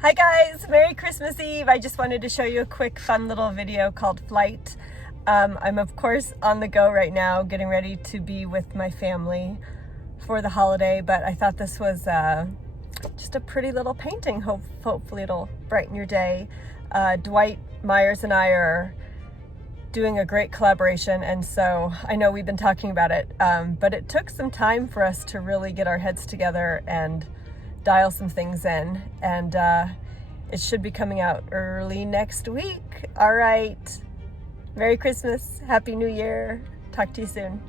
Hi guys, Merry Christmas Eve. I just wanted to show you a quick fun little video called Flight. I'm of course on the go right now, getting ready to be with my family for the holiday, but I thought this was just a pretty little painting. Hopefully it'll brighten your day. Dwight Myers and I are doing a great collaboration, and so I know we've been talking about it, but it took some time for us to really get our heads together and dial some things in, and it should be coming out early next week. All right, Merry Christmas, Happy New Year, talk to you soon.